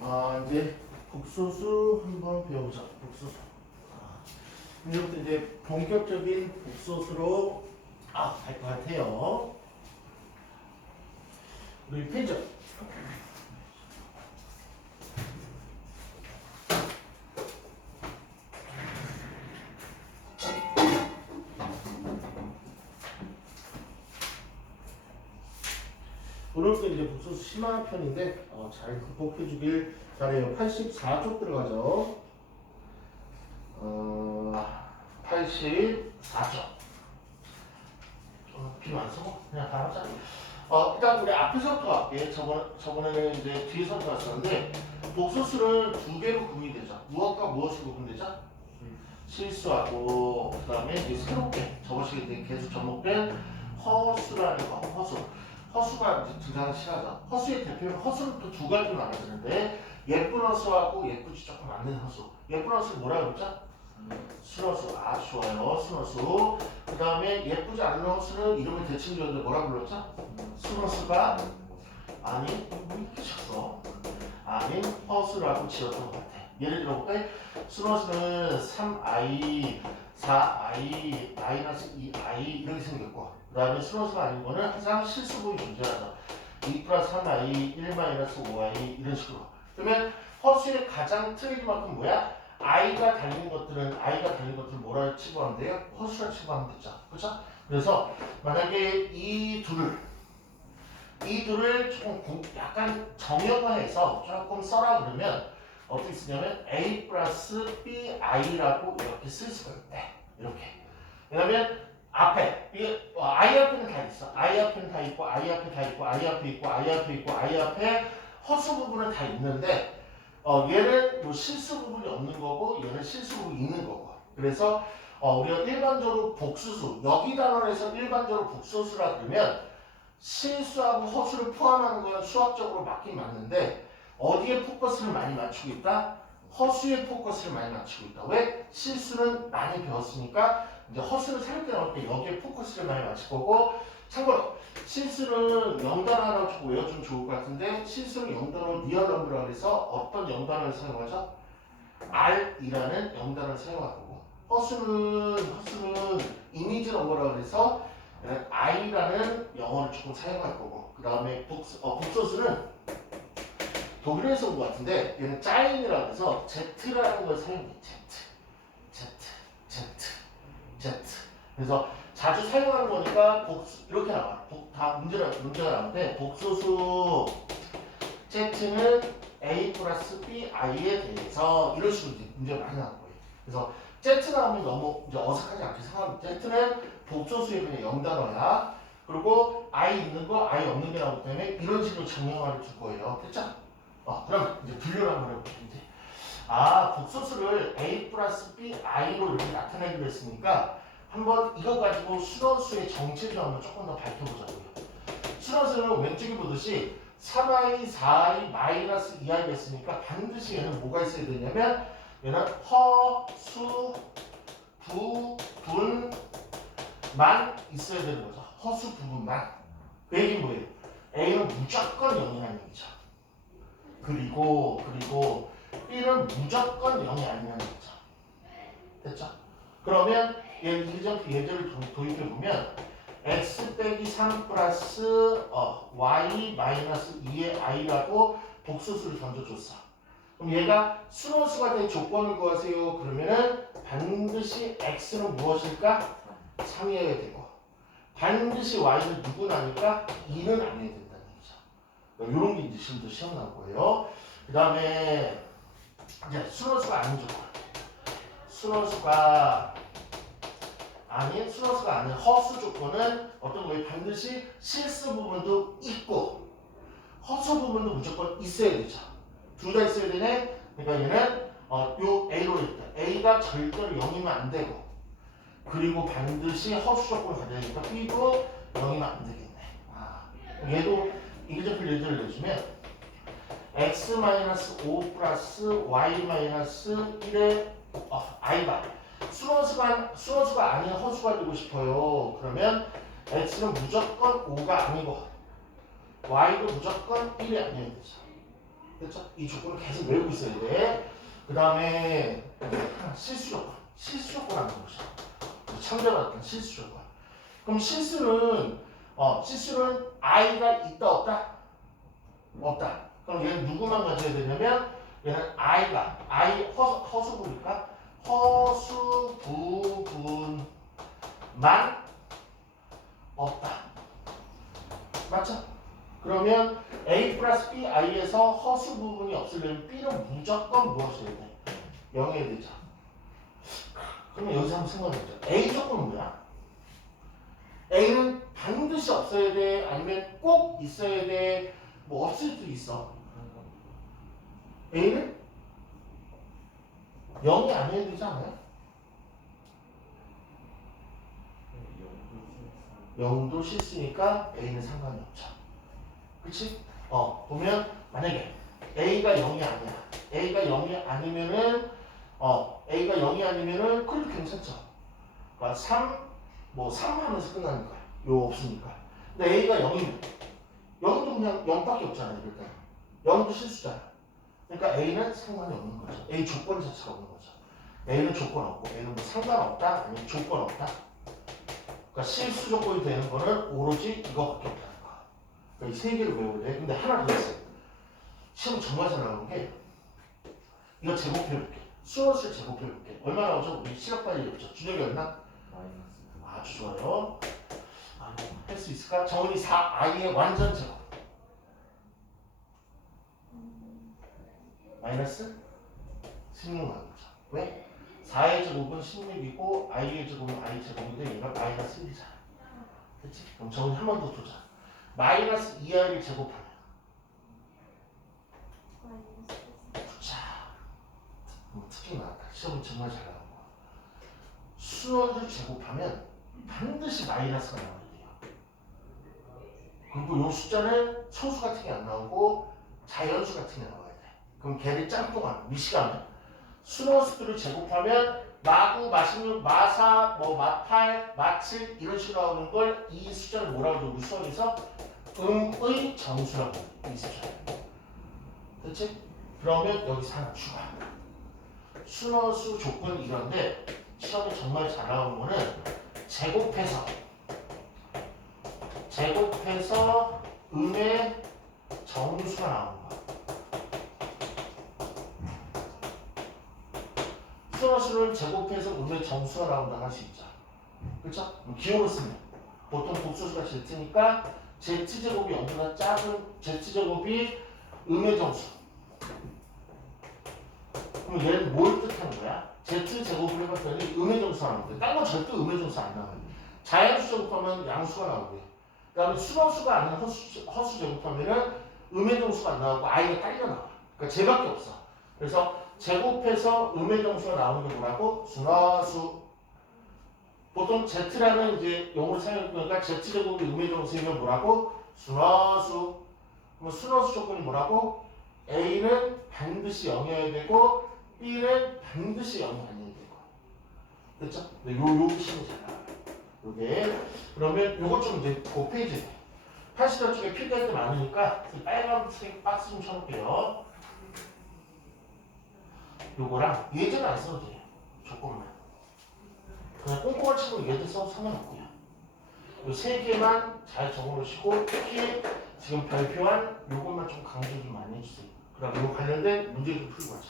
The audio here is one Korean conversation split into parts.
이제 복소수 한번 배워보자. 복소수. 이제부터 이제 본격적인 복소수로 갈 것 같아요. 우리 페이지. 오늘부터 이제 복소수 심화 편인데 잘 극복해 주길 바래요. 84쪽 들어가죠. 84쪽. 필요 안 쓰고 그냥 다 하자. 일단 우리 앞에서부터 할게. 저번에는 이제 뒤에서부터 왔었는데 복소수를 두 개로 구분이 되죠. 무엇과 무엇으로 구분되죠? 실수하고 그다음에 이제 새롭게 접어지게 된 계속 접목된 허수라는 거. 허수가 이제 등장을 싫어하죠. 허수의 대표는 허수는 또 두 가지로 나눠지는데 예쁜 허수하고 예쁘지 조금 않는 허수. 예쁜 허수를 뭐라 그랬죠? 순허수. 좋아요. 순허수. 그 다음에 예쁘지 않은 허수는 이름을 대칭 지었는데 뭐라 불렀죠? 순허수가 아닌 이렇게 쳤어. 아닌 허수라고 지었던 것 같아. 예를 들어 볼까요? 순허수는 3i, 4i, 마이너스 2i 이렇게 생겼고 그 다음에 순허수가 아닌 거는 항상 실수분이 존재하죠. 2 플러스 3i, 1 마이너스 5i 이런 식으로. 그러면 허수의 가장 틀린 만큼 뭐야? i가 달린 것들은 뭐라 치부하는데요? 허수라 치부하면 되죠. 그렇죠? 그래서 만약에 이 둘을 조금 약간 정형화해서 조금 써라 그러면 어떻게 쓰냐면 a 플러스 bi라고 이렇게 쓸 수가 있대. 이렇게. 왜냐면 앞에 i 앞에는 다 있어. i 앞에는 다 있고 i 앞에 다 있고 i 앞에 있고 i 앞에 있고 i 앞에 허수 부분은 다 있는데 얘는 요 실수 부분이 없는 거고 얘는 실수 부분이 있는 거고. 그래서 우리가 일반적으로 복수수 여기 단원에서 일반적으로 복수수라 그러면 실수하고 허수를 포함하는 건 수학적으로 맞긴 맞는데 어디에 포커스를 많이 맞추고 있다? 허수에 포커스를 많이 맞추고 있다. 왜? 실수는 많이 배웠으니까 이제 허수는 새롭게 나올 때 여기에 포커스를 많이 맞출 거고 참고로 실수는 0단어로 좀 외워주면 좋을 것 같은데 실수는 0단어로 리얼 넘버라고 해서 어떤 0단어를 사용하죠? R이라는 0단어를 사용할 거고 허수는 이미지 넘버라고 해서 I라는 영어를 조금 사용할 거고 그 다음에 복소수는 독일에서 온 것 같은데 얘는 짜인이라고 해서 Z라는 걸 사용해. Z. 그래서 자주 사용하는 거니까 이렇게 나와. 다 문제가 나오는데 복소수 Z는 A 플러스 BI에 대해서 이런 식으로 문제가 많이 나올 거예요. 그래서 Z 나오면 너무 이제 어색하지 않게 생각하면 Z는 복소수의 그냥 0단어야. 그리고 I 있는 거, I 없는 게 나오기 때문에 이런 식으로 정형화를 줄 거예요. 됐죠? 그럼 이제 분류를 한번 해볼게요. 이제. 복소수를 A 플러스 BI로 이렇게 나타내기로 했으니까 한번 이거 가지고 순원수의 정체를 한번 조금 더 밝혀보자고요. 순원수는 왼쪽에 보듯이 3i, 4i, 마이너스 2i 됐으니까 반드시 얘는 뭐가 있어야 되냐면 얘는 허수, 부분만 있어야 되는 거죠. 허수 부분만. 그 얘기는 뭐예요? A는 무조건 0이라는 얘기죠. 그리고 B는 무조건 0이 아니라는 거죠. 됐죠? 그러면 예제를 도입해보면 x 빼기 3 플러스 y 마이너스 2의 i라고 복소수를 던져줬어. 그럼 얘가 순원수가 될 조건을 구하세요. 그러면은 반드시 x는 무엇일까? 3이어야 되고 반드시 y는 누구나니까 2는 아니어야 된다는 얘기죠. 이런 게 이제 시험 나올 거예요. 그 다음에 이제 순원수가 아닌 조건. 순원수가 아닌 허수 조건은 어떤 거예요? 반드시 실수 부분도 있고 허수 부분도 무조건 있어야 되죠. 둘 다 있어야 되네. 그러니까 얘는 요 A로 했다. A가 절대로 0이면 안 되고 그리고 반드시 허수 조건을 가져야 되니까 B도 0이면 안 되겠네. 얘도 이기적별 예제를 내주면 x-5 플러스 y-1의 i가 순원수가 아닌 허수가 되고 싶어요. 그러면 x는 무조건 5가 아니고 y도 무조건 1이 아니어야 되죠. 그렇죠? 이 조건을 계속 외우고 있어야 돼. 그 다음에 실수 조건. 실수 조건 하는 거죠. 참조받았던 실수 조건. 그럼 실수는 i가 있다 없다? 없다. 그럼 얘는 누구만 가져야 되냐면 얘는 i 허수 부분이니까 허수 부분만 없다. 맞죠? 그러면 a 플러스 b i에서 허수 부분이 없으려면 b는 무조건 무엇이어야 돼? 0이어야 되죠. 그러면 여기서 한번 생각해보자. a 조건은 뭐야? a는 반드시 없어야 돼? 아니면 꼭 있어야 돼? 뭐 없을 수도 있어. a는 0이 아니어야 되지 않아요? 0도 실수니까 a는 상관이 없죠. 그치? 보면 만약에 a가 0이 아니야. a가 0이 아니면은 a가 0이 아니면은 그래도 괜찮죠. 그러니까 3 하면서 끝나는 거야. 요 없으니까. 근데 a가 0이면 0도 그냥 0밖에 없잖아요. 일단 0도 실수잖아. 그러니까 a는 상관이 없는 거죠. a 조건 자체가 없는 거죠. a는 조건 없고 a는 뭐 상관없다 아니면 조건 없다. 그러니까 실수 조건이 되는 거는 오로지 이거밖에 없다는 거. 그러니까 이 세 개를 외워야 돼. 근데 하나 더 있어요. 시험 정말 잘 나오는 게 이거 제곱해볼게. 수너스를 제곱해볼게. 얼마 나오죠? 우리 시력까지 해보죠. 준혁이 얼마? 아주 좋아요. 할 수 있을까? 정은이 4i의 완전 제곱. 마이너스 16 나오죠. 왜? 4의 제곱은 16이고 i의 제곱은 i 제곱인데 얘가 마이너스 1이잖아. 그치? 그럼 정은이 한 번 더 도전. 마이너스 2i를 제곱하면 자, 특히 나왔다. 시험은 정말 잘 나온 거. 수어를 제곱하면 반드시 마이너스가 나와야 돼요. 그리고 이 숫자는 소수 같은 게 안 나오고 자연수 같은 게 나와야 돼. 그럼 걔를 짬뽕하는 미시가면 수너수들을 제곱하면 마구, 마십육, 마사, 마팔, 마칠 이런 식으로 나오는 걸 이 숫자를 뭐라고 하죠? 우리 수업에서 음의 정수라고 해요. 이 숫자. 그렇지? 그러면 여기서 하나 추가. 수너수 조건이 이런데 시험에 정말 잘 나오는 거는 제곱해서 음의 정수가 나오는 거야. 수너수를 제곱해서 음의 정수가 나온다고 할 수 있죠. 그렇죠? 기호를 쓰면 보통 복소수가 z니까 z제곱이 0보다 작은 z제곱이 음의 정수. 그럼 얘는 뭘 뜻하는 거야? z제곱을 해봤더니 음의 정수가 나오는데 다른 건 절대 음의 정수 안 나와요. 자연수 제곱하면 양수가 나오고요. 그 다음에 수너수가 아닌 허수 제곱하면은 음의 정수가 안 나오고 i가 딸려 나와. 그러니까 쟤밖에 없어. 그래서 제곱해서 음의 정수가 나오는 게 뭐라고? 수너수. 보통 z라는 이제 용어를 사용하니까 z제곱이 음의 정수이면 뭐라고? 수너수. 그럼 수너수 조건이 뭐라고? a는 반드시 0이어야 되고 b는 반드시 0이 아니어야 되고. 됐죠? 네, 요 시험이 잘 나와요. 요게. 그러면 요것 좀 이제 그 페이지 80여 쪽에 필기할 때 많으니까 빨간색 박스 좀 쳐놓을게요. 요거랑 예제는 안 써도 돼요. 조건만. 그냥 꼼꼼한 책으로 예제 써도 상관없고요. 요 세 개만 잘 적어놓으시고 특히 지금 발표한 요것만 좀 강조 좀 많이 해주세요. 그 다음 요 관련된 문제 좀 풀고 가자.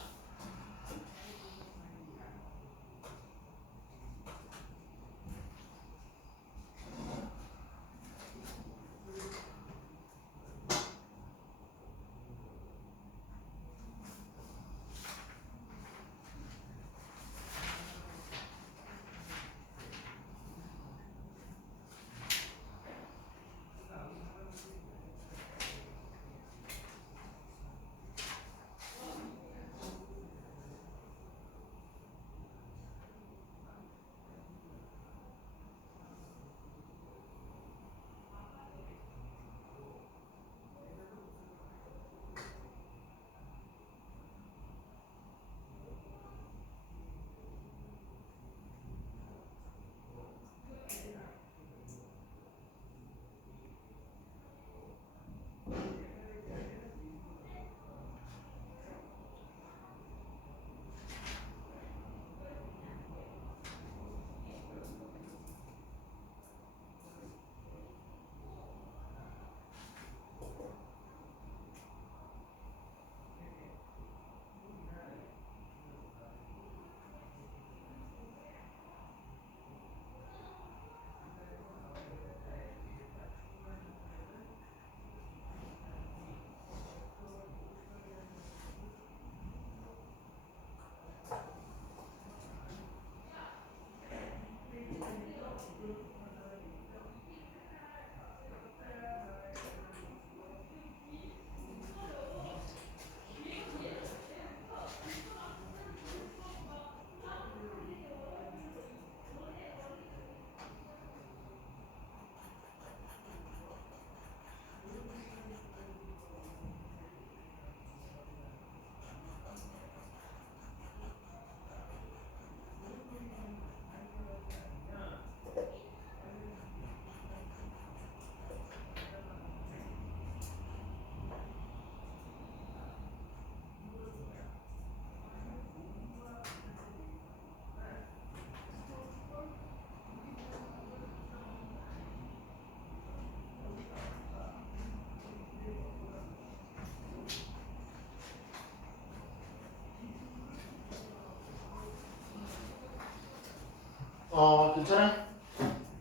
괜찮아?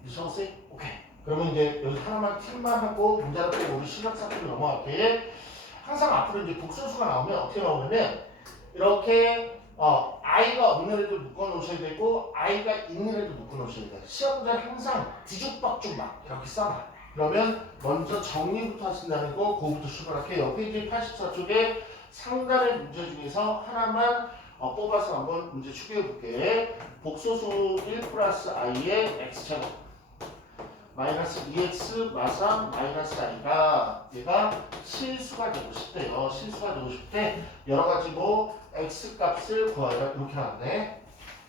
유성씨? 오케이. 그러면 이제 여기 하나만 팁만 하고 문제를 빼고 우리 시각 사건으로 넘어갈게. 항상 앞으로 이제 복소수가 나오면 어떻게 나오냐면 이렇게 i가 없는 애들 묶어 놓으셔야 되고 i가 있는 애들 묶어 놓으셔야 돼요. 시험 문제는 항상 뒤죽박죽 막 이렇게 써놔. 그러면 먼저 정리부터 하신다는 거 그거부터 출발할게요. 페이지 84쪽에 상단의 문제 중에서 하나만 뽑아서 한번 문제 추려해 볼게. 복소수 1 플러스 i의 x제곱 마이너스 2x 마상 마이너스 i가 얘가 실수가 되고 싶대요. 실수가 되고 싶을 때 여러 가지 뭐 x 값을 구하라 이렇게 나왔네.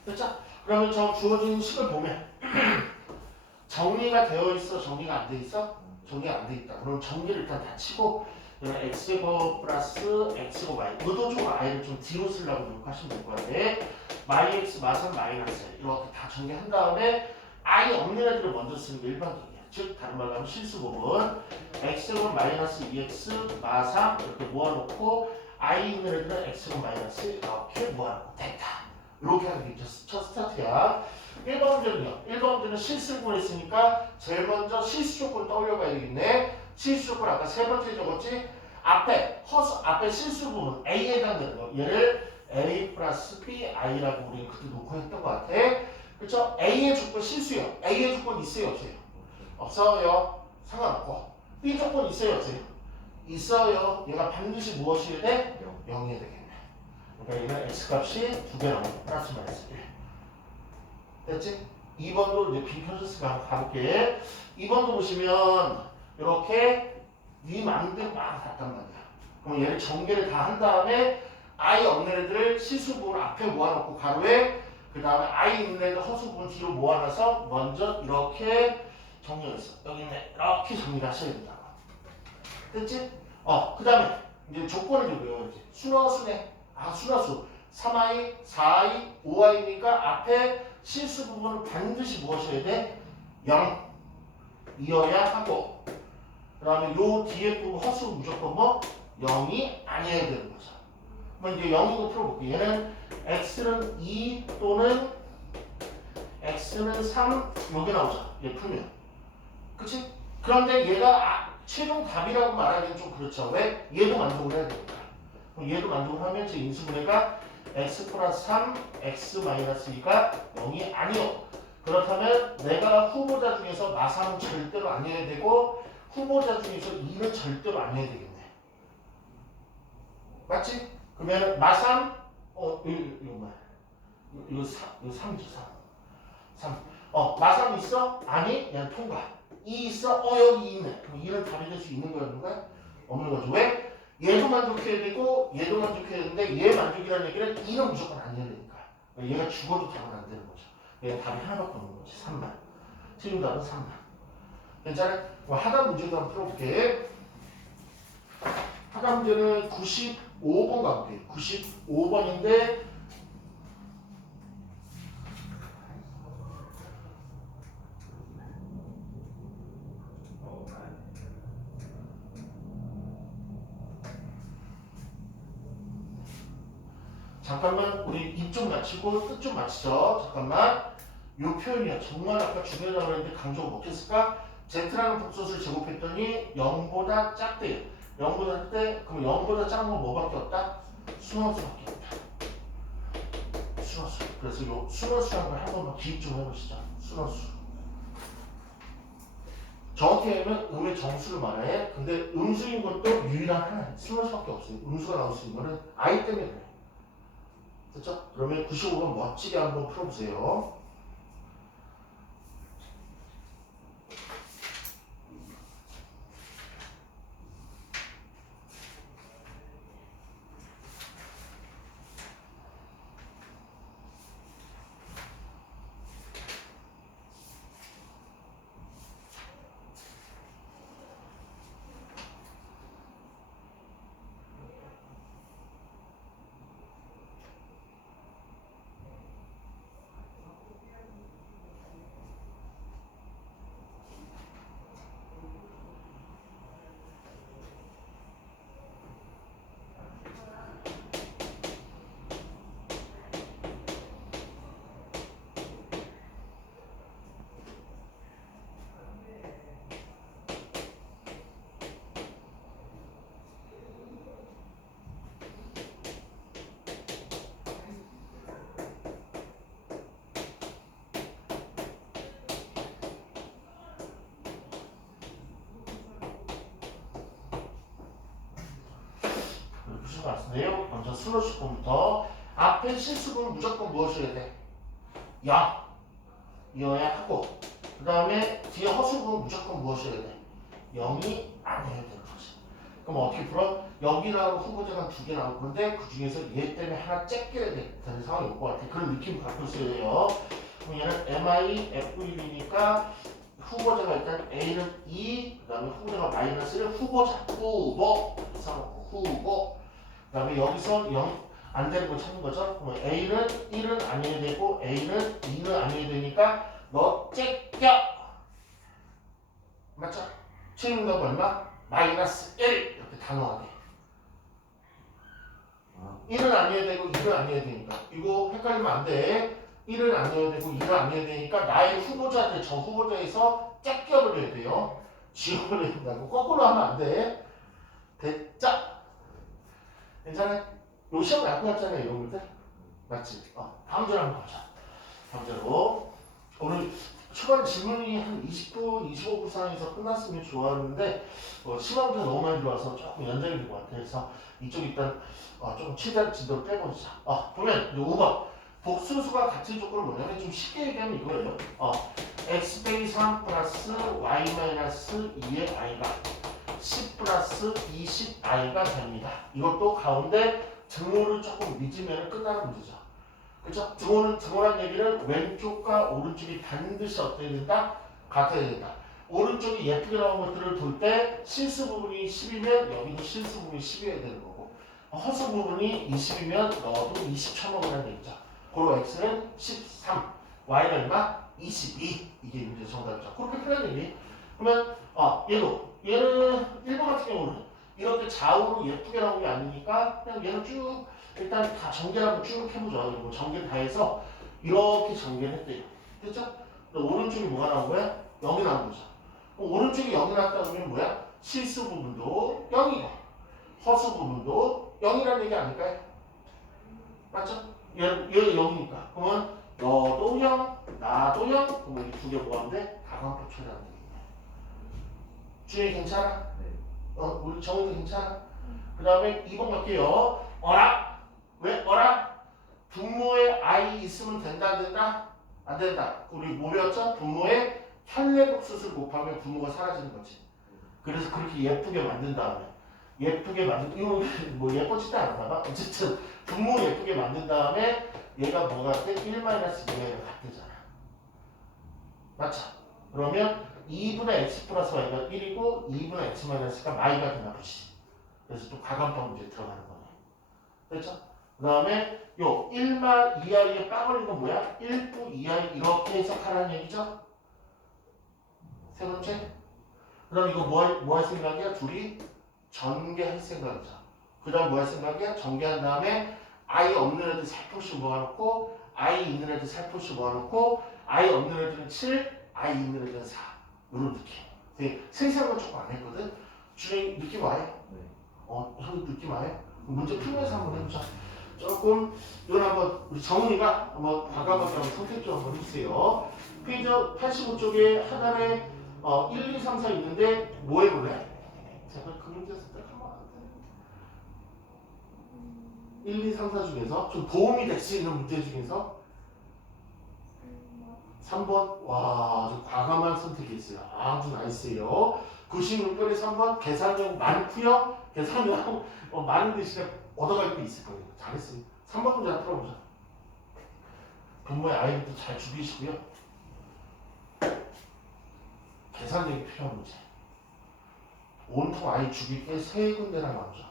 됐죠? 그러면 저 주어진 식을 보면 정리가 되어 있어? 정리가 안 돼 있어? 정리가 안 돼 있다. 그럼 정리를 일단 다 치고 x제곱 플러스 x제곱 y 의도적으로 i를 좀 뒤로 쓰려고 노력하시면 될 것 같아. 마이 x 마상 마이너스 이렇게 다 정리한 다음에 i 없는 애들을 먼저 쓰는 게 일반적이야. 즉 다른 말로 하면 실수 부분 x제곱 마이너스 2x 마상 이렇게 모아놓고 i 있는 애들은 x제곱 마이너스 이렇게 모아놓고 됐다. 이렇게 하는 게 첫 스타트야. 1번 문제는요. 1번 문제는 실수를 구했으니까 제일 먼저 실수 조건 떠올려 봐야 되겠네. 실수 조건 아까 세 번째 적었지? 앞에 실수 부분 a에 해당되는 거. 얘를 a 플러스 b i라고 우리 그때 놓고 했던 것 같아. 그렇죠? A의 조건 실수요. A의 조건 있어요, 없어요? 없어요. 상관없고. B 조건 있어요, 없어요? 있어요. 얘가 반드시 무엇이어야 돼? 0이어야 되겠네. 그러니까 얘는 x값이 두 개 나오고 플러스 마이너스 1. 됐지? 2번도 이제 빈편수스가 한번 가볼게. 2번도 보시면 이렇게 네 맘대로 막 갔단 말이야. 그럼 얘를 전개를 다 한 다음에 i 없는 애들을 실수 부분 앞에 모아놓고 가로에 그 다음에 i 있는 애들 허수 부분 뒤로 모아놔서 먼저 이렇게 정리했어. 여기 있네. 이렇게 정리를 하셔야 된다고. 됐지? 그 다음에 이제 조건을 좀 외워야지. 순어수네. 순어수. 3i, 4i, 5i니까 앞에 실수 부분을 반드시 무엇이어야 돼? 0 이어야 하고 그 다음에 요 뒤에 부분 허수 무조건 뭐? 0이 아니어야 되는 거죠. 그럼 이제 0이고 풀어볼게. 얘는 x는 2 또는 x는 3 여기 나오죠. 얘 풀면. 그치? 그런데 얘가 최종 답이라고 말하기는 좀 그렇죠. 왜? 얘도 만족을 해야 되니까. 그럼 얘도 만족을 하면 제 인수분해가 x 플러스 3 x 마이너스 2가 0이 아니요. 그렇다면 내가 후보자 중에서 마3은 절대로 아니어야 되고 후보자 중에서 2는 절대로 아니어야 되겠네. 맞지? 그러면 마3 이거 뭐야? 이거 3지 3. 마3 있어? 아니? 그냥 통과. 2 있어? 여기 있네. 그럼 2는 답이 될 수 있는 거야, 없는가? 없는 거죠. 왜? 얘도 만족해야 되고 얘도 만족해야 되는데 얘 만족이라는 얘기는 2는 무조건 아니어야 되니까. 얘가 죽어도 답은 안 되는 거죠. 얘가 답이 하나밖에 없는 거지. 3만. 틀린 답은 3만. 괜찮아? 하단 문제도 한번 풀어볼게. 하단 문제는 95번 가볼게요. 95번인데 잠깐만 우리 입 좀 맞추고 뜻 좀 맞추죠. 잠깐만. 요 표현이야. 정말 아까 중요하다고 했는데 강조가 못했을까? Z라는 복소수를 제곱했더니 0보다 작대요. 0보다 작대? 그럼 0보다 작은 건 뭐밖에 없다? 순원수밖에 없다. 순원수. 그래서 요 순원수라는 걸 한 번만 기입 좀 해보시죠. 순원수. 정확히 하면 음의 정수를 말해. 근데 음수인 것도 유일한 하나예요. 순원수밖에 없어요. 음수가 나올 수 있는 거는 I 때문에 그래요. 됐죠? 그러면 95번 멋지게 한번 풀어보세요. 순서가 왔는데요. 먼저 슬러시권부터 앞에 실수분 무조건 무엇이어야 돼? 0 이어야 하고 그 다음에 뒤에 허수분 무조건 무엇이어야 돼? 0이 아니어야 되는 거지. 그럼 어떻게 풀어? 여기랑 후보자가 2개 나올 건데 그 중에서 얘 때문에 하나 째껴야 되는 상황이 올 것 같아. 그런 느낌을 갖고 있어야 돼요. 그럼 얘는 mi f1이니까 후보자가 일단 a는 2, 그 다음에 후보자가 마이너스 1, 후보자, 후보 써놓고 후보 그 다음에 여기서 0 안 되는 거 찾는 거죠. 그럼 a는 1은 아니어야 되고 a는 2는 아니어야 되니까 너 째껴 맞죠? 책임값 얼마? 마이너스 1 이렇게 단어가 돼. 1은 아니어야 되고 2는 아니어야 되니까 이거 헷갈리면 안 돼. 1은 아니어야 되고 2는 아니어야 되니까 나의 후보자들 저 후보자에서 째껴버려야 돼요. 지워버려야 된다고. 거꾸로 하면 안 돼. 됐죠? 괜찮아요? 요 시험 알 것 같잖아요 여러분들. 맞지? 다음 절 한번 보자. 다음 절로 오늘 초반 질문이 한 20분, 25분 상에서 끝났으면 좋았는데 시간부터 너무 많이 들어와서 조금 연장이 된 것 같아요. 그래서 이쪽 일단 조금 최대한 진도를 빼보자. 보면 5번 복수수가 같은 조건은 뭐냐면 좀 쉽게 얘기하면 이거예요. x 빼기 3 플러스 y 마이너스 2의 i가 10 플러스 20i가 됩니다. 이것도 가운데 등호를 조금 믿으면 끝나는 문제죠. 그렇죠? 등호란 얘기는 왼쪽과 오른쪽이 반드시 어떻게 된다? 같아야 된다. 오른쪽이 예쁘게 나온 것들을 볼 때 실수 부분이 10이면 여기도 실수 부분이 10이어야 되는 거고 허수 부분이 20이면 너도 20 쳐먹으라는 얘기죠. 고로 x는 13, y는 얼마? 22. 이게 이제 정답이죠. 그렇게 풀어야 되니? 그러면 얘는 1번 같은 경우는 이렇게 좌우로 예쁘게 나온 게 아니니까 그냥 얘는 쭉 일단 다 전개를 한번 쭉 해보죠. 그리고 전개 다 해서 이렇게 전개를 했대요. 됐죠? 오른쪽이 뭐가 나온 거야? 0이 나온 거죠. 오른쪽이 0이 나왔다 그러면 뭐야? 실수 부분도 0이고 허수 부분도 0이라는 얘기 아닐까요? 맞죠? 얘가 0이니까. 그러면 너도 0, 나도 0. 그러면 이 두 개 뭐하는데? 가관법초라는 얘기입니다. 주혜 괜찮아? 우리 정우도 괜찮아? 그 다음에 2번 갈게요. 왜? 분모에 i 있으면 된다 안 된다? 안 된다. 우리 뭐 배웠죠? 분모에 현례급수를 곱하면 분모가 사라지는 거지. 그래서 그렇게 예쁘게 만든 다음에 이거 뭐 예뻐지도 않았나 봐. 어쨌든 분모 예쁘게 만든 다음에 얘가 뭐가 돼? 1-2가 같대잖아. 맞죠? 그러면 2분의 x 플러스 y가 1이고 2분의 x 마이너스가 y가 되나 보지. 그래서 또 가감법 문제 들어가는 거네. 됐죠? 그 다음에 요 1만 2i에 빠버린 건 뭐야? 1부 2i 이렇게 해석하라는 얘기죠? 세 번째. 그 다음 이거 뭐 할 생각이야? 둘이 전개할 생각이죠. 그 다음 뭐 할 생각이야? 전개한 다음에 i 없는 애들 살포시 모아놓고 i 있는 애들 살포시 모아놓고 i 없는 애들은 7, i 있는 애들은 4 이런 느낌. 세세한 건 조금 안 했거든? 주행 느낌 와요? 형도 느낌 와요? 문제 풀면서 한번 해보자. 조금 이건 한번 우리 정훈이가 한번 과감하게 한번 선택 좀 한번 해주세요. 페이지 85쪽에 하단에 1, 2, 3, 4 있는데 뭐 해볼래? 제가 그 문제 선택하면 안 돼. 1, 2, 3, 4 중에서 좀 도움이 될 수 있는 문제 중에서 3번 와 좀 과감한 선택이 있어요. 아주 나이스예요. 96번에 3번 계산력 많고요. 계산력 많은 대신에 얻어갈 게 있을 거예요. 잘했어요. 3번 문제 한번 풀어보자. 분모의 아이부터 잘 죽이시고요. 계산력이 필요한 문제. 온통 아이 죽일 게 세 군데나 나오죠.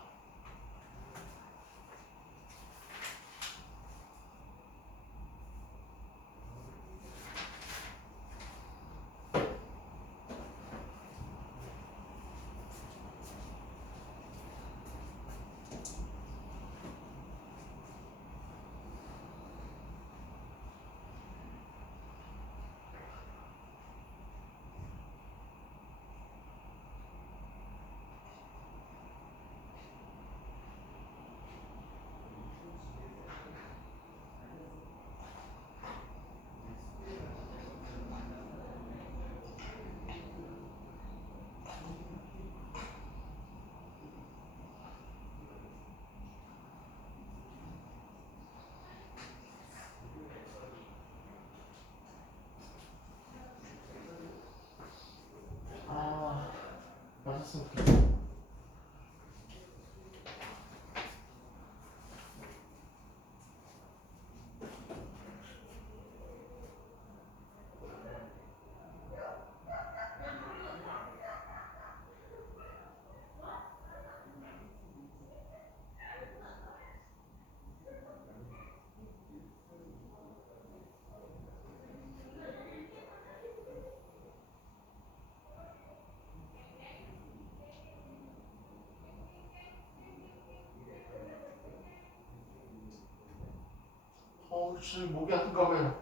주님 목이 아픈가 봐요.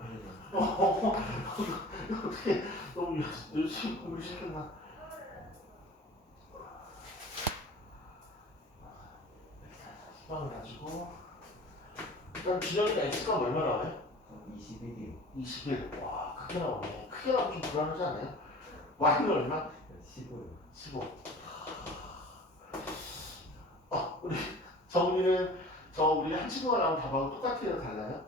이거 어떻게 너무 열심히 공부를 시켰나? 희망을 가지고 일단 준영이가 X가 얼마 나와요? 21이요. 21. 와 크게 나오네. 크게 나오면 좀 불안하지 않아요? Y는 얼마? 15요. 15. 우리 정우이는 우리 한 친구가 나온 답하고 똑같아요? 달라요?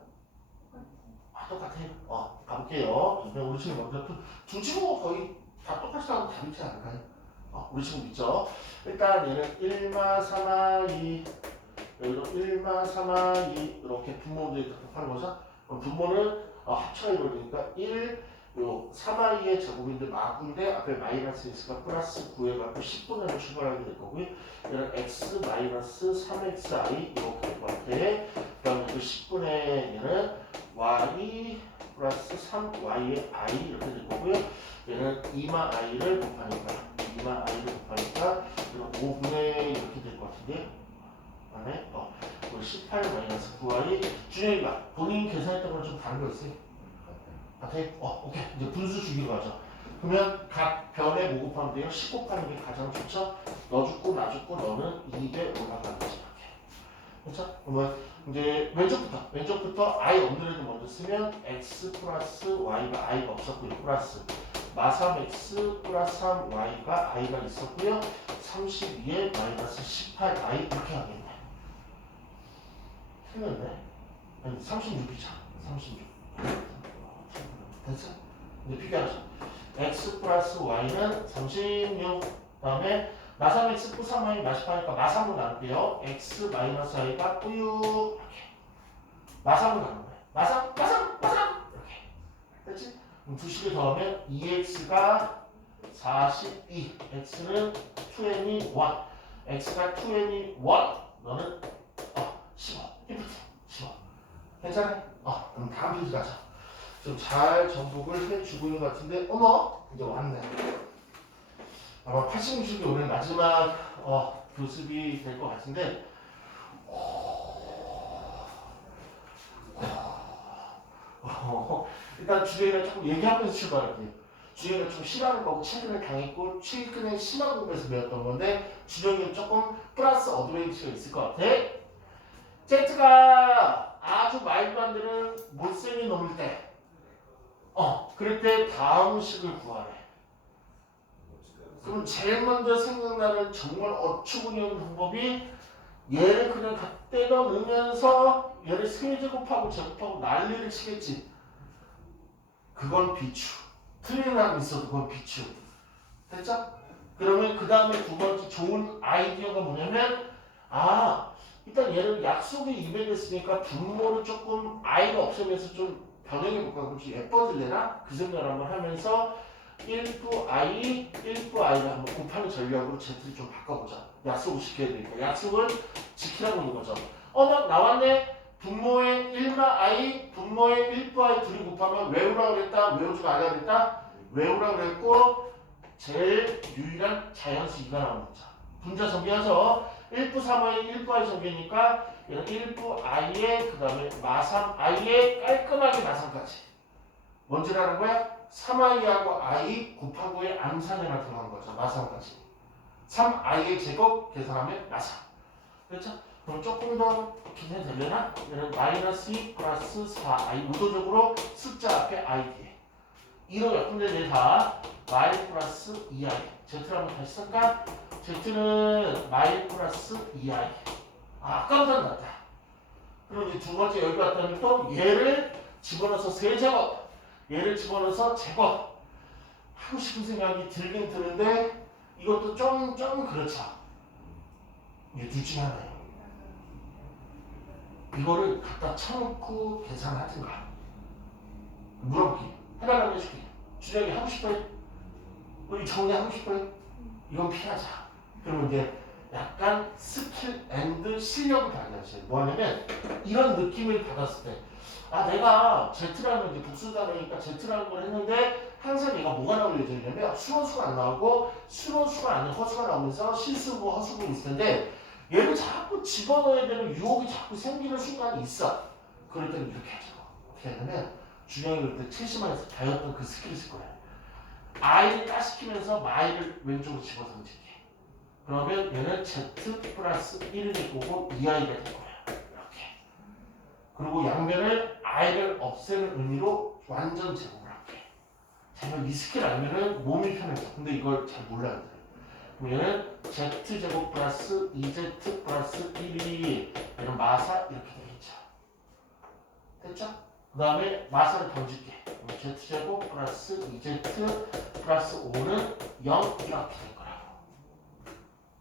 똑같아요. 가볼게요. 그러면 우리 친구 먼저 두 친구가 거의 다 똑같이 나오면 답이지 않을까요? 우리 친구 믿죠? 일단 얘는 1마 3마 2 여기도 1마 3마 2 이렇게 분모들이 답하는 거죠? 그럼 분모는 합쳐야 이루어지니까 1 요 3i의 제곱인데 마구인데 앞에 마이너스 x가 플러스 9해갖고 10분의 1을 출발하게 될 거고요. 얘는 x 마이너스 3xi 이렇게 될 것 같아. 그 다음에 그 10분의 얘는 y 플러스 3y의 i 이렇게 될 거고요. 얘는 2마 i를 곱하니까 2마 i를 곱하니까 5분의 이렇게 될 것 같은데 안에 18 마이너스 9y 준영이가 본인이 계산했던 거랑 좀 다른 거 있어요? 같아요? 오케이. 이제 분수 주기로 하죠. 그러면 각 변에 뭐 곱하면 돼요? 10 곱하는 게 가장 좋죠? 너 죽고 나 죽고 너는 2배 올라가는 거지. 이렇게. 그렇죠? 그러면 이제 왼쪽부터 i 없는 애도 먼저 쓰면 x 플러스 y가 i가 없었고요. 플러스 마3x 플러스 3y가 i가 있었고요. 32에 마이너스 18i 이렇게 하겠네. 틀렸네. 아니 36이죠. 36. 됐어? 이제 비교하죠. x 플러스 y는 36 다음에 마3x 플 3y 마18니까 마3으로 나눌게요. x 마이너스 i가 뿌유 이렇게 마3으로 나눈 거예요. 마3 이렇게 됐지? 그럼 두 식을 더하면 2x가 42 x는 21 x가 21 너는 15 1부터 15 괜찮아요? 그럼 다음 페이지 가자. 좀 잘 정복을 해주고 있는 것 같은데 어머 이제 왔네. 아마 86이 오늘 마지막 교습이 될 것 같은데 일단 주제를 조금 얘기하면서 출발할게요. 주제가 좀 싫어하는 거고 최근에 당했고 최근에 심한 공부에서 배웠던 건데 주제는 조금 플러스 어드밴티지가 있을 것 같아. Z가 아주 말도 안 되는 못생긴 놈일 때 그럴 때 다음 식을 구하래. 그럼 제일 먼저 생각나는 정말 어처구니 없는 방법이 얘를 그냥 갖다가 넣으면서 얘를 세제곱하고 제곱하고 난리를 치겠지. 그건 비추. 틀린 한 있어도 그건 비추. 됐죠? 그러면 그 다음에 두 번째 좋은 아이디어가 뭐냐면 일단 얘를 약속에 임해냈으니까 분모를 조금 i가 없으면서 좀 변형해볼까? 그렇지 예뻐질래나? 그 생각을 한번 하면서 1부 i, 1부 i를 한번 곱하는 전략으로 z를 좀 바꿔보자. 약속을 지켜야 되니까. 약속을 지키라고 있는 거죠. 막 나왔네. 분모의 1마 i, 분모의 1부 i 둘이 곱하면 외우라고 그랬다? 외우지 말라 그랬다? 외우라고 그랬고 제일 유일한 자연수 2가 나오는 거죠. 분자 정비해서 1부 3i, 1부 i 정비니까 얘는 1부 i에 그 다음에 마3 i에 깔끔하게 마3까지 뭔지라는 거야? 3i하고 i 곱하고의 암산에나 들어간 거죠. 마3까지 3i의 제곱 계산하면 마3 그렇죠? 그럼 조금 더 계산되려나? 얘는 마이너스 2 플러스 4i 의도적으로 숫자 앞에 i 뒤에 이러면 근데 얘 다 y 플러스 2i z를 한번 다시 쓸까? z는 y 플러스 2i 깜짝 놀랐다. 그럼 이제 두 번째 여기 왔다면 또 얘를 집어넣어서 세제곱 얘를 집어넣어서 제곱 하고 싶은 생각이 들긴 드는데 이것도 좀 그렇죠. 이게 둘 중에 하나예요. 이거를 갖다 쳐놓고 계산하든가 물어볼게. 해달라고 해줄게. 준혁이 하고 싶어요? 우리 정리 하고 싶어요? 이건 피하자. 그러면 이제 약간 스킬 앤드 실력을 발휘하셔요. 뭐하냐면 이런 느낌을 받았을 때 내가 Z라는 이제 복수단어니까 Z라는 걸 했는데 항상 얘가 뭐가 나올 예정이냐면 수원수가 안 나오고 수원수가 아닌 허수가 나오면서 실수고 허수고 있을 텐데 얘를 자꾸 집어넣어야 되는 유혹이 자꾸 생기는 순간이 있어. 그럴 때는 이렇게 하죠. 어떻게 하냐면 준영이 그때 70만에서 배웠던 그 스킬을 쓸 거예요. i를 따시키면서 마이를 왼쪽으로 집어서 움직여. 그러면 얘는 z 플러스 1이 될 거고 2i가 될 거예요. 이렇게. 그리고 양면을 i를 없애는 의미로 완전 제곱을 할게. 제가 이 스킬 알면은 몸이 편해져. 근데 이걸 잘 몰라야 돼. 그럼 얘는 z제곱 플러스 2z 플러스 1이 얘는 마사 이렇게 되겠죠. 됐죠? 그 다음에 마사를 던질게. z제곱 플러스 2z 플러스 5는 0 이렇게 될 거라고.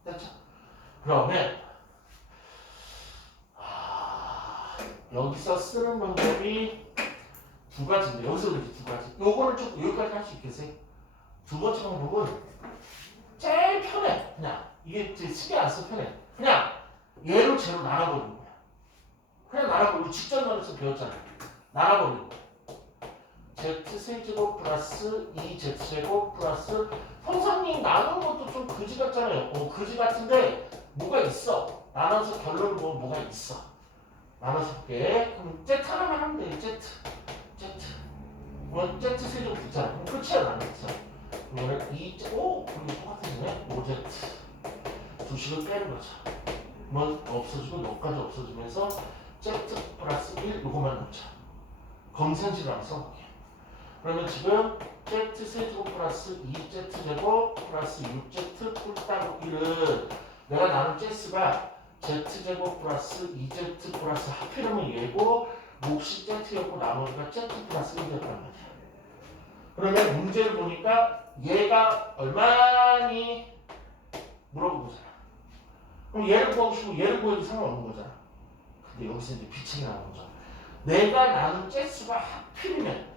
됐죠? 그러면 여기서 쓰는 방법이 두 가지인데 여기서 이렇게 두 가지. 요거는 좀 여기까지 할 수 있겠어요? 두 번째 방법은 제일 편해. 그냥 이게 이제 신경 안 써 편해. 그냥 얘로 제로 나눠버리는 거야. 그냥 나눠버리고 직전 나눠서 배웠잖아요. 나눠버리는 거야. z세제곱 플러스 2z제곱 플러스 선생님 나누는 것도 좀 그지 같잖아요. 그지 같은데 뭐가 있어. 나눠서 결론을 보면 뭐가 있어. 나눠서 볼게. 그럼 z 하나만 하면 돼. z. 그럼 z 세제곱 붙잖아. 그럼 끝이야 나눴어. 그러면 2, 그게 똑같아지네. 5z. 두식을 빼는 거죠. 뭐 없어지고 여기까지 없어지면서 z 플러스 1 요거만 넣자. 검산식을 한번 써볼게. 그러면 지금 z 세제곱 플러스 2z제곱 플러스 6z 꿀따로 1은 내가 나눈 z가 z제곱 플러스 2z 플러스 하필이면 얘고 몫이 z였고 나머지가 z 플러스 1이었단 말이야. 그러면 문제를 보니까 얘가 얼마니 물어본 거잖아. 그럼 얘를 구하고 싶고 얘를 구해도 상관없는 거잖아. 근데 여기서 이제 비침이 나오는 거죠. 내가 나눈 째수가 하필이면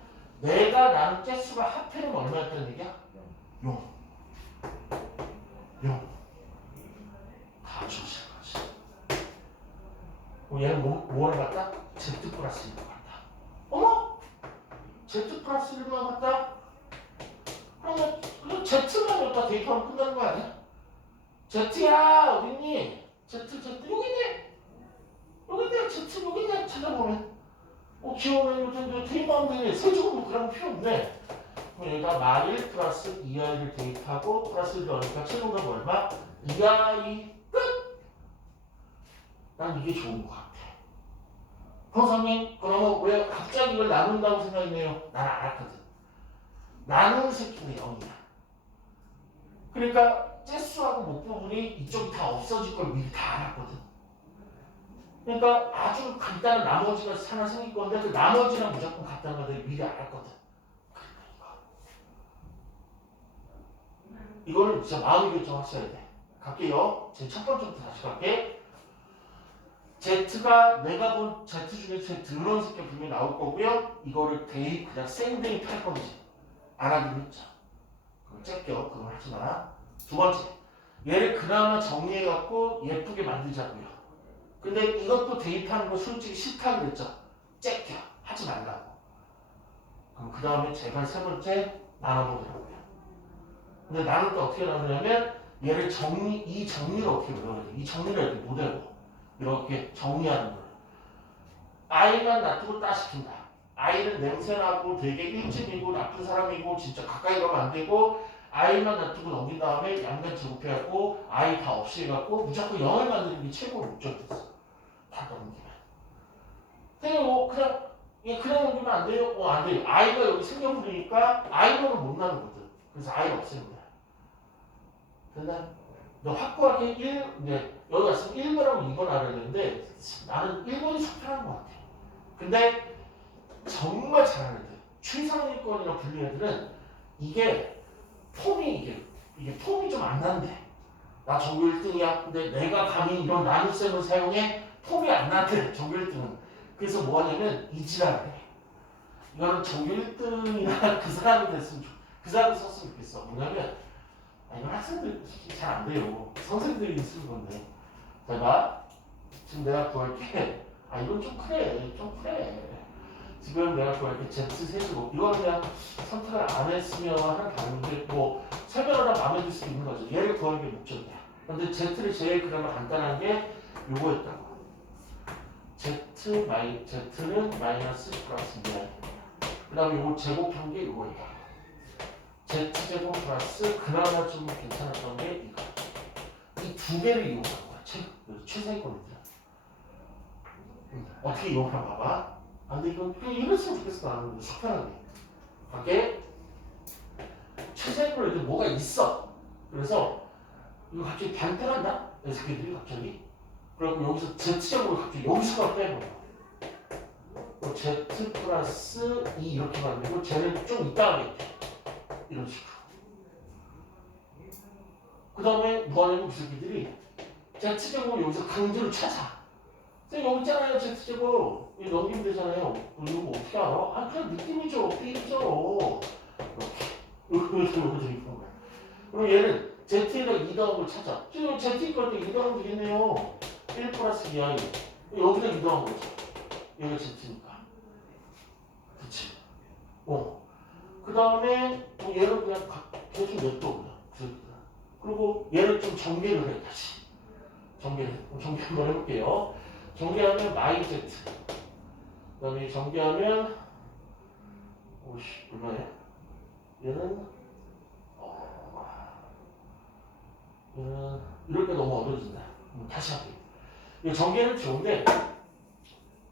얼마였다는 얘기야? 0. 다 주실 거지. 그럼 얘는 뭐를 갖다? Z 플러스 1을 갖다. 어머? Z 플러스 1만 갖다? 그러면 Z만 갖다 대입하면 끝나는 거 아니야? Z야 어딨니? Z 여기 있네. Z 여기 있네. 찾아보면 기호는 대입하면 되네. 세제곱은 그런 거 필요 없네. 그럼 여기다 말1 플러스 2i를 대입하고 플러스 1을 넣으니까 최종답 얼마? 2i 끝! 난 이게 좋은 것 같아. 선생님 그러면 왜 갑자기 이걸 나눈다고 생각했네요? 난 알았거든. 나누는 새끼는 0이야. 그러니까 째수하고 목 부분이 이쪽이 다 없어질 걸 미리 다 알았거든. 그러니까 아주 간단한 나머지가 하나 생길 건데 그 나머지랑 무조건 같다는 걸 미리 알았거든. 이거는 진짜 마음의 결정하셔야 돼. 갈게요. 제 첫 번째부터 다시 갈게. Z가 내가 본 Z 중에 제일 드러운 새끼 분명히 나올 거고요. 이거를 대입 그냥 생대입 할 건지 안 하기로 했죠. 그럼 째껴. 그걸 하지 마. 두 번째. 얘를 그나마 정리해갖고 예쁘게 만들자고요. 근데 이것도 대입하는 거 솔직히 싫다고 그랬죠. 째껴. 하지 말라고. 그럼 그 다음에 제발 세 번째 나눠보더라고요. 근데 나눌 때 어떻게 나누냐면 얘를 이 정리를 어떻게 외워야 돼? 이 정리를 이렇게 못 외워. 이렇게 정리하는 거예요. 아이만 놔두고 따시킨다. 아이는 냄새나고 되게 일진이고 나쁜 사람이고 진짜 가까이 가면 안 되고 아이만 놔두고 넘긴 다음에 양면 제곱해갖고 아이 다 없애갖고 무조건 0을 만드는 게 최고 목적이었어. 다 넘기면. 그냥 넘기면 안 돼요? 안 돼요. 아이가 여기 생겨버리니까 아이로는 못 나누거든. 그래서 아이를 없애는 거야. 됐나? 너 확고하게 이제 여기 왔으면 1번하고 2번 알아야 되는데 나는 1번이 속편한 것 같아. 근데 정말 잘하는 애들, 최상위권이나 불리는 애들은 이게 폼이 좀 안 난대. 나 전교 1등이야. 근데 내가 감히 이런 나눗셈을 사용해 폼이 안 나대. 전교 1등은. 그래서 뭐 하냐면 이지랄을 해. 이거는 전교 1등이나 그 사람이 됐으면 그 사람이 썼으면 좋겠어. 뭐냐면 이건 학생들 잘 안 돼요. 선생들이 쓰는 건데. 자, 봐. 지금 내가 구할게. 이건 좀 그래. 지금 내가 구할게. Z 세제곱. 이건 그냥 선택을 안 했으면 하는 방법인데, 뭐, 설명하다 마음에 들 수도 있는 거죠. 얘를 구하는 게 목적이야. 근데 Z를 제일 그나마 간단한 게 요거였다고. Z Z는 마이너스 플러스 2i. 그 다음에 요 제곱한 게 요거니까. Z제곱 플러스 그나마 좀 괜찮았던 게 이거. 이 두 개를 이용한 거야. 최상위권이죠. 어떻게 이용하나 봐봐. 아, 근데 이건 그냥 이랬으면 좋겠어. 나는 속편하게. 밖에 최상위권에 이렇게 뭐가 있어. 그래서 이거 갑자기 반대한다? 이 새끼들이 갑자기. 그리고 여기서 Z제곱을 갑자기 여기서 빼버려. Z 플러스 2 이렇게 만들고 쟤는 좀 이따 하겠대. 이런 식으로. 그 다음에 뭐하냐면 그 새끼들이 Z제곱을 여기서 강제로 찾아. 선생님 여기 있잖아요. Z제곱. 이거 넘기면 되잖아요. 이거 뭐 어떻게 알아? 아 그냥 느낌이죠. 어떻게 이렇게 그럼 얘는 Z에다 2 더한 걸 찾아. 지금 Z 걸 때 2 더하면 되겠네요. 1 플러스 2i. 여기다 2 더한 거죠. 얘가 Z니까. 그치? 그 다음에 얘를 그냥 계속 냅둬 그냥. 그리고 얘를 좀 정리를 해 다시. 정리 한번 해볼게요. 정리하면 마이 Z. 그 다음에 정리하면 오씨 얼마야? 얘는 이럴 때 너무 어려워진다. 다시 할게요. 이 정리는 좋은데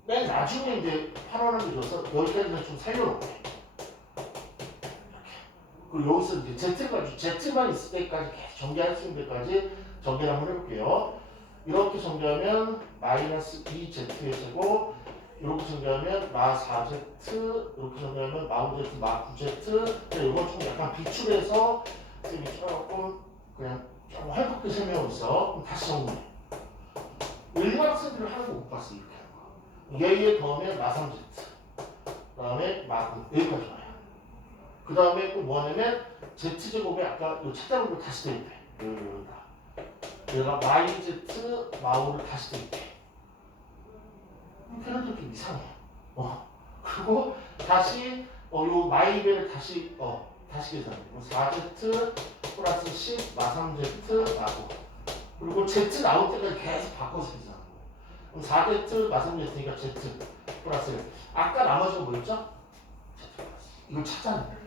맨 나중에 이제 활용하는 게 좋아서 여기까지는 좀 살려놓게. 이렇게. 그리고 여기서 이제 Z만 있을 때까지 계속 정리할 수 있는 데까지 정리를 한번 해볼게요. 이렇게 정리하면 마이너스 2Z의 제곱, 이렇게 정리하면 마 4Z, 이렇게 정리하면 마 5Z, 마 9Z. 이건 좀 약간 비출해서 쌤이 조금 그냥 조금 활극하게 설명하고 있어. 그럼 다시 정리해. 일반 학생들을 하는 거 못 봤어. 이렇게 하는 거. 얘에 더하면 마 3Z. 그 다음에 마 9. 여기까지 와요. 그 다음에 또 뭐 하냐면 Z제곱에 아까 요 찾아본 거 다시 대입해. 여기다. 얘가 마이Z 마오를 다시 대입해. 걔네들 좀 이상해. 그리고 다시 요 마이배를 다시 계산해. 4Z 플러스 10 마3Z 나고. 그리고 Z 나올 때까지 계속 바꿔서 계산하는 거예요. 그럼 4Z 마3Z니까 Z 플러스 1. 아까 나머지가 뭐였죠? Z 플러스. 이걸 찾아내는 거예요.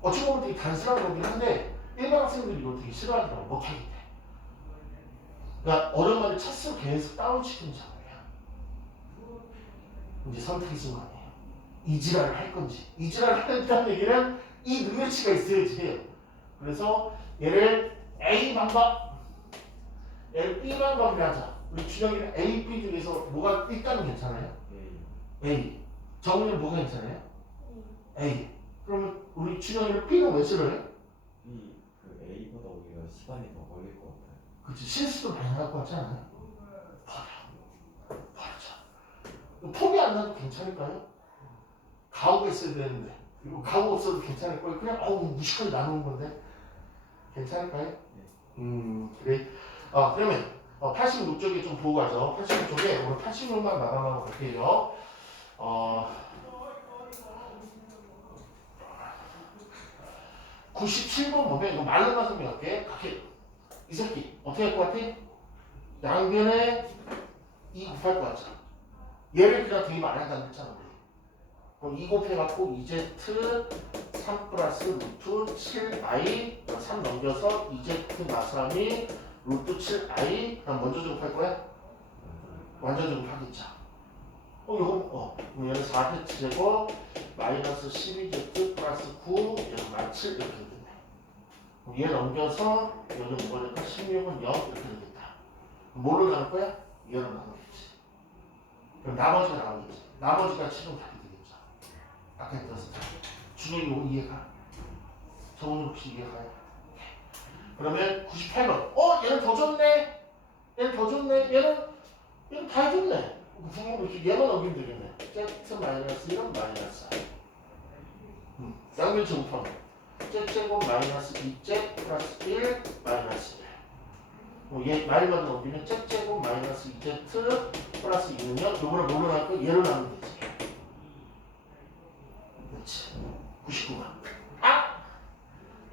어찌 보면 되게 단순한 거긴 한데 일반 학생들이 이걸 되게 싫어하더라고. 못하기 때문에. 그러니까 어려운 찾으면 계속 다운시키는 작업이야. 이제 선택의 순간이에요. 이 지랄을 할 건지. 이 지랄을 하겠다는 얘기는 이 능력치가 있어야지 해요. 그래서 얘를 A 방법, 얘를 B 방법을 하자. 우리 준영이는 A, B 중에서 뭐가 일단은 괜찮아요? A. 정우는 뭐가 괜찮아요? A. 그러면 우리 준영이는 B는 왜 싫어해? 그 A보다 오히려 시간이 더 걸릴 것 같아요. 그치, 실수도 많이 할 것 같지 않아요? 버려. 포기 안 나도 괜찮을까요? 가오가 있어야 되는데, 그리고 가오 없어도 괜찮을 거예요. 그냥 무식하게 나누는 건데 괜찮을까요? 그래. 그러면 86쪽에 좀 보고 가죠. 86쪽에 오늘 86만 마감하고 갈게요. 97번 보면 이거 말로 가서 할게. 이 새끼 어떻게 할 것 같아? 양변에 2 곱할 것 같잖아. 얘를 그냥 되게 많이 한다고 했잖아. 그럼 2 곱해갖고 2Z 3 플러스 루트 7i 3 넘겨서 2Z 마삼이 루트 7i. 그럼 먼저 제곱할 거야? 완전 제곱하겠죠. 이건 얘는 4Z 제곱 마이너스 12Z 플러스 9 얘는 만 7 이렇게 되겠네. 얘 넘겨서 여기 뭐니까 16은 0 이렇게 되겠다. 뭘로 나눌 거야? 얘로 나누겠지. 그럼 나머지가 나오겠지. 나머지가 7은 답이 되겠죠. 아까 했던 준영이 이거 이해가? 정훈이 혹시 이해가요? 그러면 98번. 얘는 더 좋네. 얘는 다 해줬네. 얘만 넘기면 되겠네. Z 마이너스 1은 마이너스 4. 양변 제곱하면 Z제곱 마이너스 2Z 플러스 1 마이너스 1. 얘 말만 넘기면 Z제곱 마이너스 2Z 플러스 2는요. 요거를 뭘로 나눌 거야? 얘로 나누면 되지. 그렇지. 99만.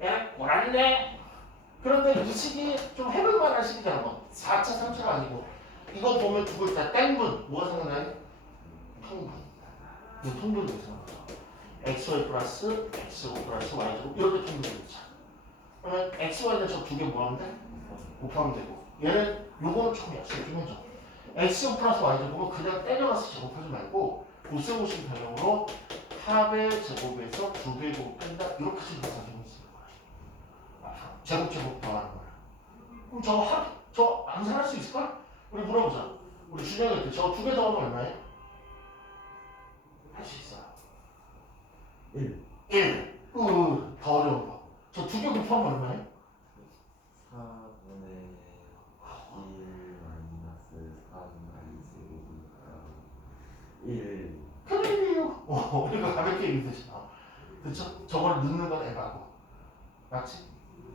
얘는 고란네. 그런데 이 시기 좀 해볼 만한 시기잖아. 4차, 3차가 아니고 이거 보면 두 글자 땡분 뭐가 생각나요? 통분. 이거 통분이 생각나죠. xy 플러스 xo 플러스 y제곱 이렇게 통분되겠죠. 그러면 xy는 저 두 개 뭐 하면 돼? 곱하면 되고 얘는 요거는 처음이야. 기본적 xo 플러스 y제곱은 그냥 때려가서 제곱하지 말고 고세고식 변형으로 합의 제곱에서 두 배 곱한다 이렇게 생각하시면 있을 거예요. 제곱 더하는 거야. 그럼 저 암산할 수 있을까? 우리 물어보자. 우리 준영이한테 저 두 개 더하면 얼마예요? 할 수 있어요. 1. 더 어려운 거. 저 두 개 곱하면 얼마예요? 4분의 1 마이너스 4분의 2제곱이니까 1. 큰일이에요. 우리가 가볍게 얘기되잖아. 그쵸? 저걸 넣는 건 에바고. 맞지?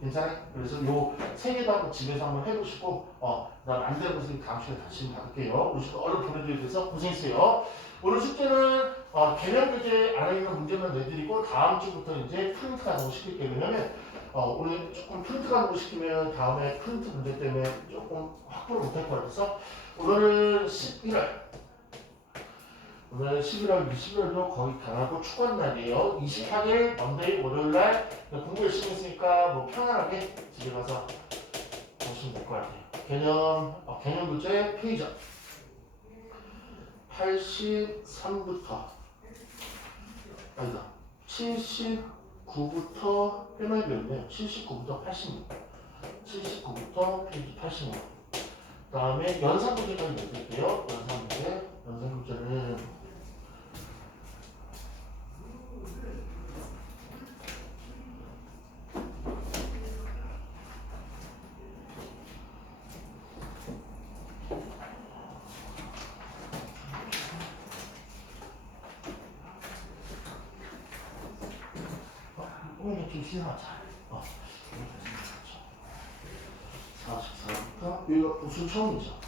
괜찮아요? 그래서 요 세 개도 한번 집에서 한번 해보시고, 그다음 안 되는 것은 다음 시간에 다시 받을게요. 우리 시간 얼른 보내줘야 돼서 고생했어요. 오늘 숙제는 개념 교재 안에 있는 문제만 내드리고 다음 주부터 이제 프린트가 너무 시킬게요. 왜냐면 오늘 조금 프린트가 너무 시키면 다음에 프린트 문제 때문에 조금 확보를 못할 거라 그래서 오늘은 11월. 오늘 11월, 20일도 거의 당하고 축구한 날이에요. 28일 먼데이 월요일날 공부 열심히 했으니까 뭐 편안하게 집에 가서 보시면 될 것 같아요. 개념 교재 페이지 83부터 아니다 79부터 꽤 많이 배웠네요. 79부터 86 79부터 페이지 86 그 다음에 연산 문제까지 내드릴게요. 연산 문제는 좀 시원하자. 44부터 이거 우선 처음이죠.